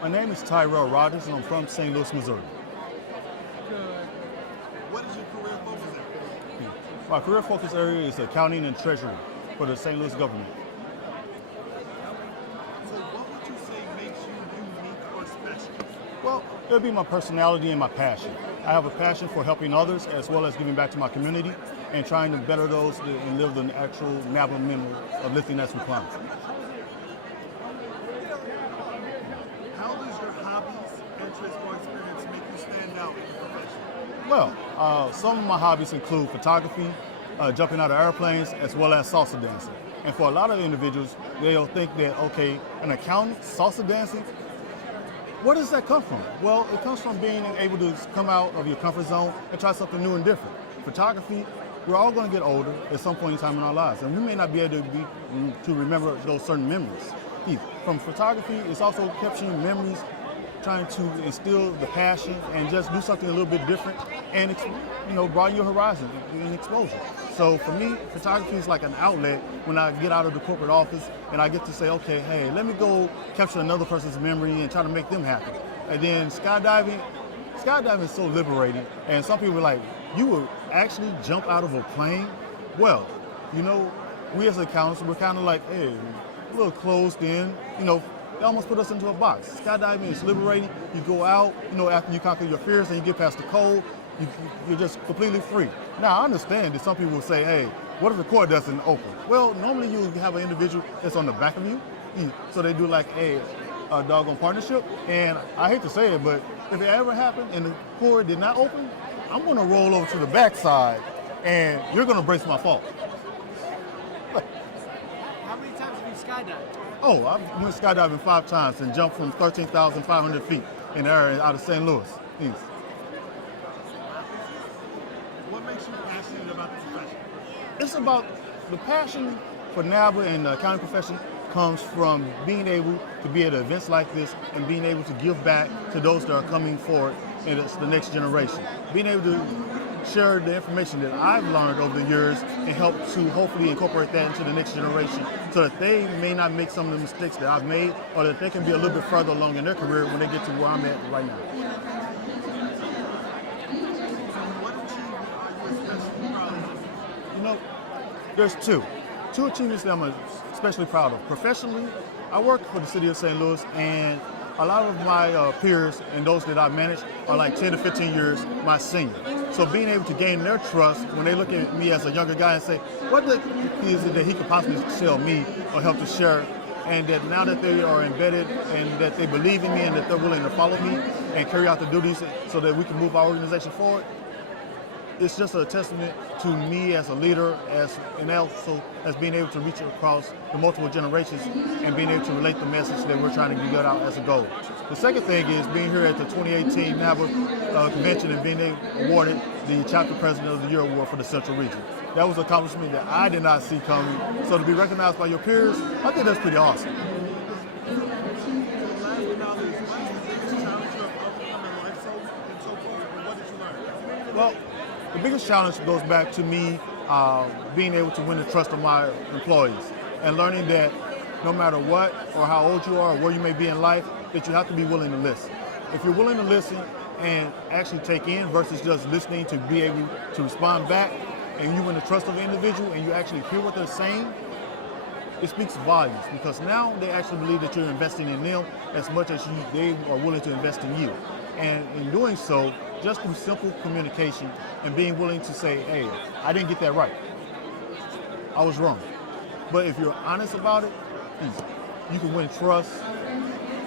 My name is Tyrrell and I'm from St. Louis, Missouri. What is your career focus at? My career focus area is accounting and treasury for the St. Louis government. So what would you say makes you unique or special? Well, it would be my personality and my passion. I have a passion for helping others as well as giving back to my community and trying to better those and live the actual NABA minimum of lifting that's required. How does your hobbies, interests, or experience make you stand out in your profession? Well, some of my hobbies include photography, jumping out of airplanes, as well as salsa dancing. And for a lot of individuals, they'll think that, okay, an accountant, salsa dancing, where does that come from? Well, it comes from being able to come out of your comfort zone and try something new and different. Photography, we're all going to get older at some point in time in our lives, and we may not be able to remember those certain memories. From photography, it's also capturing memories, trying to instill the passion and just do something a little bit different and broaden your horizon and exposure. So for me, photography is like an outlet when I get out of the corporate office and I get to say, okay, hey, let me go capture another person's memory and try to make them happy. And then skydiving is so liberating, and some people are like, you will actually jump out of a plane? Well, we as accountants, we're kind of like, hey, a little closed in, they almost put us into a box. Skydiving is liberating. You go out, after you conquer your fears and you get past the cold, you're just completely free. Now, I understand that some people will say, hey, what if the cord doesn't open? Well, normally you have an individual that's on the back of you, so they do like a doggone partnership. And I hate to say it, but if it ever happened and the cord did not open, I'm gonna roll over to the backside and you're gonna brace my fall. How many times have you skydived? Oh, I went skydiving 5 times and jumped from 13,500 feet in the air out of St. Louis. Yes. What makes you passionate about the profession? It's about the passion for NABA and the accounting profession comes from being able to be at events like this and being able to give back to those that are coming forward, and it's the next generation. Being able to share the information that I've learned over the years and help to hopefully incorporate that into the next generation so that they may not make some of the mistakes that I've made, or that they can be a little bit further along in their career when they get to where I'm at right now. What achievement are you especially proud of? There's two achievements that I'm especially proud of. Professionally, I work for the city of St. Louis, and a lot of my peers and those that I manage are like 10 to 15 years my senior. So being able to gain their trust when they look at me as a younger guy and say, what is it that he could possibly tell me or help to share, and that now that they are embedded and that they believe in me and that they're willing to follow me and carry out the duties so that we can move our organization forward, it's just a testament to me as a leader, and also as being able to reach across the multiple generations and being able to relate the message that we're trying to get out as a goal. The second thing is being here at the 2018 NABA convention and being awarded the Chapter President of the Year award for the Central Region. That was an accomplishment that I did not see coming. So to be recognized by your peers, I think that's pretty awesome. Last but not least, what is the biggest challenge you have overcome in life so far, and what did you learn? Well, the biggest challenge goes back to me being able to win the trust of my employees and learning that no matter what or how old you are or where you may be in life, that you have to be willing to listen. If you're willing to listen and actually take in versus just listening to be able to respond back, and you win the trust of the individual and you actually hear what they're saying, it speaks volumes, because now they actually believe that you're investing in them as much as they are willing to invest in you. And in doing so, just through simple communication and being willing to say, hey, I didn't get that right. I was wrong. But if you're honest about it, you can win trust,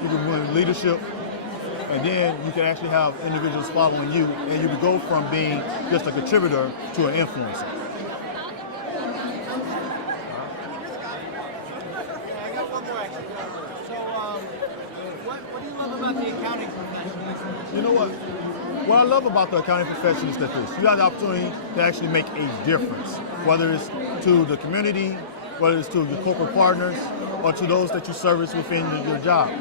you can win leadership, and then you can actually have individuals following you, and you can go from being just a contributor to an influencer. I got one more actually. So, what do you love about the accounting profession? You know what? What I love about the accounting profession is that you have the opportunity to actually make a difference, whether it's to the community, whether it's to your corporate partners, or to those that you service within your job.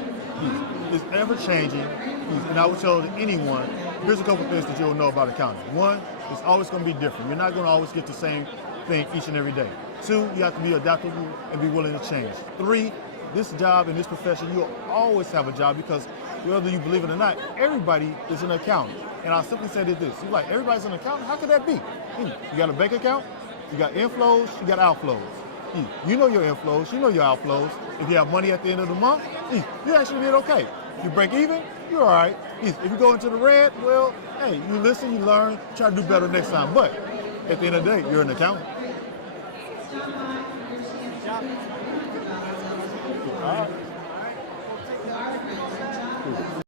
It's ever changing, and I would tell anyone, here's a couple things that you'll know about accounting. One, it's always going to be different. You're not going to always get the same thing each and every day. Two, you have to be adaptable and be willing to change. Three, this job and this profession, you'll always have a job, because whether you believe it or not, everybody is an accountant. And I'll simply say this, you're like, everybody's an accountant? How could that be? You got a bank account, you got inflows, you got outflows. You know your inflows, you know your outflows. If you have money at the end of the month, you actually did okay. If you break even, you're all right. If you go into the red, well, hey, you listen, you learn, try to do better next time. But at the end of the day, you're an accountant. All right.